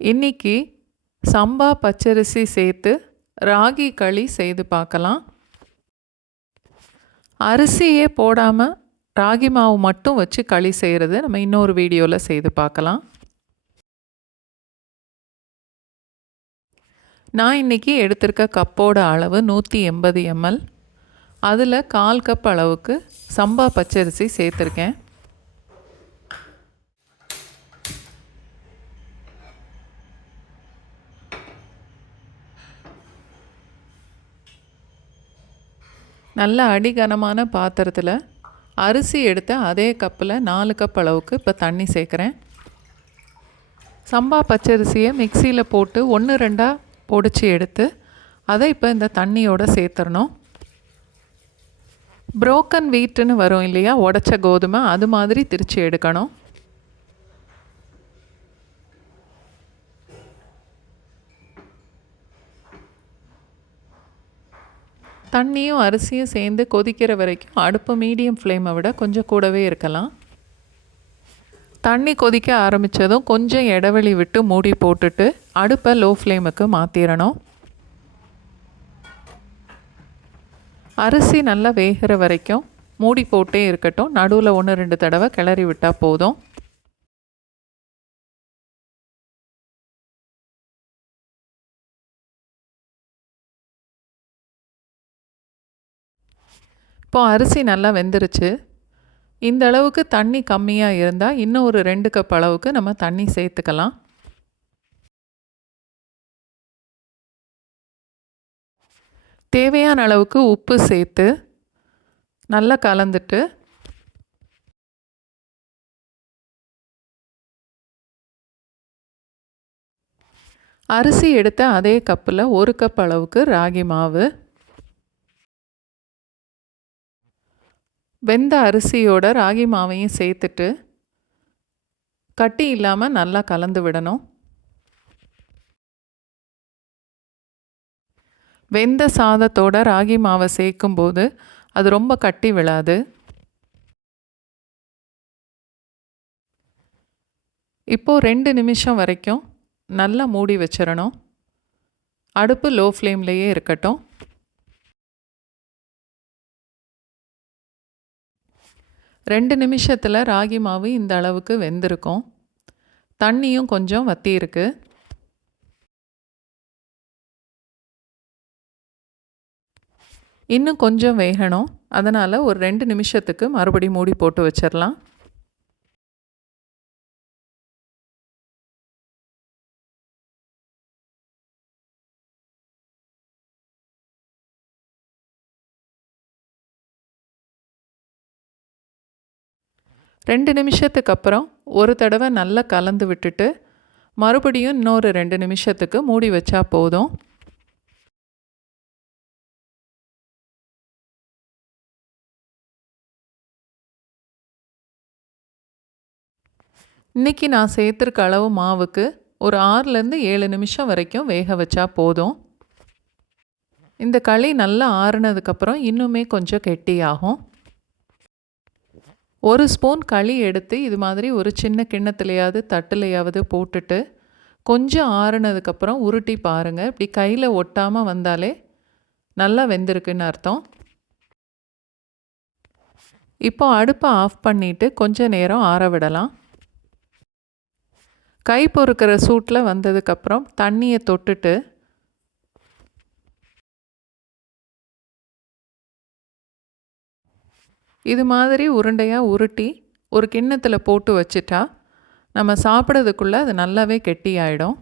இன்னைக்கு சம்பா பச்சரிசி சேர்த்து ராகி களி செய்து பார்க்கலாம். அரிசியே போடாமல் ராகி மாவு மட்டும் வச்சு களி செய்கிறது நம்ம இன்னொரு வீடியோவில் செய்து பார்க்கலாம். நான் இன்றைக்கி எடுத்திருக்க கப்போட அளவு 180 ml. அதில் 1/4 கப் அளவுக்கு சம்பா பச்சரிசி சேர்த்துருக்கேன். நல்ல அடிகனமான பாத்திரத்தில் அரிசி எடுத்து அதே கப்பில் 4 கப் அளவுக்கு இப்போ தண்ணி சேர்க்குறேன். சம்பா பச்சரிசியை மிக்சியில் போட்டு 1-2 பொடிச்சு எடுத்து அதை இப்போ இந்த தண்ணியோடு சேர்த்துடணும். புரோக்கன் வீட்டுன்னு வரும் இல்லையா, உடச்ச கோதுமை, அது மாதிரி திரிச்சு எடுக்கணும். தண்ணியும் அரிசியும் சேர்ந்து கொதிக்கிற வரைக்கும் அடுப்பு மீடியம் ஃப்ளேமை விட கொஞ்சம் கூடவே இருக்கலாம். தண்ணி கொதிக்க ஆரம்பித்ததும் கொஞ்சம் இடைவெளி விட்டு மூடி போட்டுட்டு அடுப்பை லோ ஃப்ளேமுக்கு மாற்றிடணும். அரிசி நல்லா வேகிற வரைக்கும் மூடி போட்டே இருக்கட்டும். நடுவில் 1-2 தடவை கிளறி விட்டால் போதும். இப்போ அரிசி நல்லா வெந்துருச்சு. இந்த அளவுக்கு தண்ணி கம்மியாக இருந்தால் இன்னும் ஒரு 2 கப் அளவுக்கு நம்ம தண்ணி சேர்த்துக்கலாம். தேவையான அளவுக்கு உப்பு சேர்த்து நல்லா கலந்துட்டு அரிசி எடுத்த அதே கப்பில் 1 கப் அளவுக்கு ராகி மாவு, வெந்த அரிசியோட ராகி மாவையும் சேர்த்துட்டு கட்டி இல்லாமல் நல்லா கலந்து விடணும். வெந்த சாதத்தோட ராகி மாவை சேர்க்கும்போது அது ரொம்ப கட்டி விழாது. இப்போது 2 நிமிஷம் வரைக்கும் நல்லா மூடி வச்சிடணும். அடுப்பு லோ ஃப்ளேம்லேயே இருக்கட்டும். ரெண்டு நிமிஷத்தில் ராகி மாவு இந்த அளவுக்கு வெந்திருக்கும். தண்ணியும் கொஞ்சம் வற்றி இருக்கு. இன்னும் கொஞ்சம் வேகணும். அதனால் ஒரு 2 நிமிஷத்துக்கு மறுபடியும் மூடி போட்டு வச்சிடலாம். ரெண்டு நிமிஷத்துக்கு அப்புறம் ஒரு தடவை நல்லா கலந்து விட்டுட்டு மறுபடியும் இன்னொரு 2 நிமிஷத்துக்கு மூடி வச்சா போதும். இன்றைக்கி நான் சேர்த்துருக்க அளவு மாவுக்கு ஒரு 6-7 நிமிஷம் வரைக்கும் வேக வச்சா போதும். இந்த களி நல்லா ஆறுனதுக்கப்புறம் இன்னுமே கொஞ்சம் கெட்டியாகும். 1 ஸ்பூன் களி எடுத்து இது மாதிரி ஒரு சின்ன கிண்ணத்துலையாவது தட்டுலையாவது போட்டுட்டு கொஞ்சம் ஆறுனதுக்கப்புறம் உருட்டி பாருங்கள். இப்படி கையில் ஒட்டாமல் வந்தாலே நல்லா வெந்திருக்குன்னு அர்த்தம். இப்போ அடுப்பை ஆஃப் பண்ணிவிட்டு கொஞ்சம் நேரம் ஆற விடலாம். கை பொறுக்கிற சூட்டில் வந்ததுக்கப்புறம் தண்ணியை தொட்டுட்டு இது மாதிரி உருண்டையாக உருட்டி ஒரு கிண்ணத்தில் போட்டு வச்சுட்டா நம்ம சாப்பிட்றதுக்குள்ளே அது நல்லாவே கெட்டியாயிடும்.